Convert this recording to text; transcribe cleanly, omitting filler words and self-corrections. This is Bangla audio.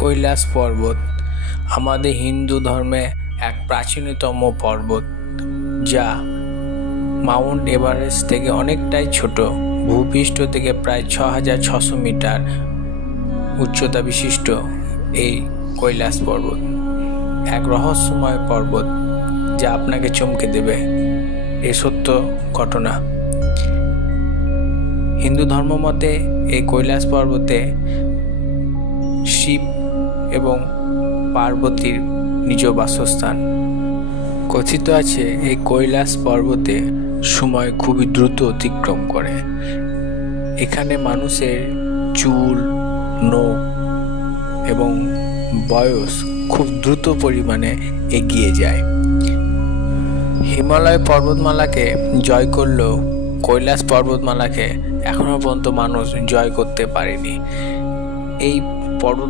কৈলাস পর্বত আমাদের হিন্দু ধর্মে এক প্রাচীনতম পর্বত, যা মাউন্ট এভারেস্ট থেকে অনেকটাই ছোট। ভূপৃষ্ঠ থেকে প্রায় 6600 মিটার উচ্চতা বিশিষ্ট এই কৈলাস পর্বত এক রহস্যময় পর্বত, যা আপনাকে চমকে দেবে। এ সত্য ঘটনা। হিন্দু ধর্ম মতে এই কৈলাস পর্বতে শিব এবং পার্বতীর নিজ বাসস্থান। কথিত আছে এই কৈলাস পর্বতে সময় খুবই দ্রুত অতিক্রম করে। এখানে মানুষের চুল, নখ এবং বয়স খুব দ্রুত পরিমাণে এগিয়ে যায়। হিমালয় পর্বতমালাকে জয় করলেও কৈলাস পর্বতমালাকে এখনো পর্যন্ত মানুষ জয় করতে পারেনি। এই পর্বত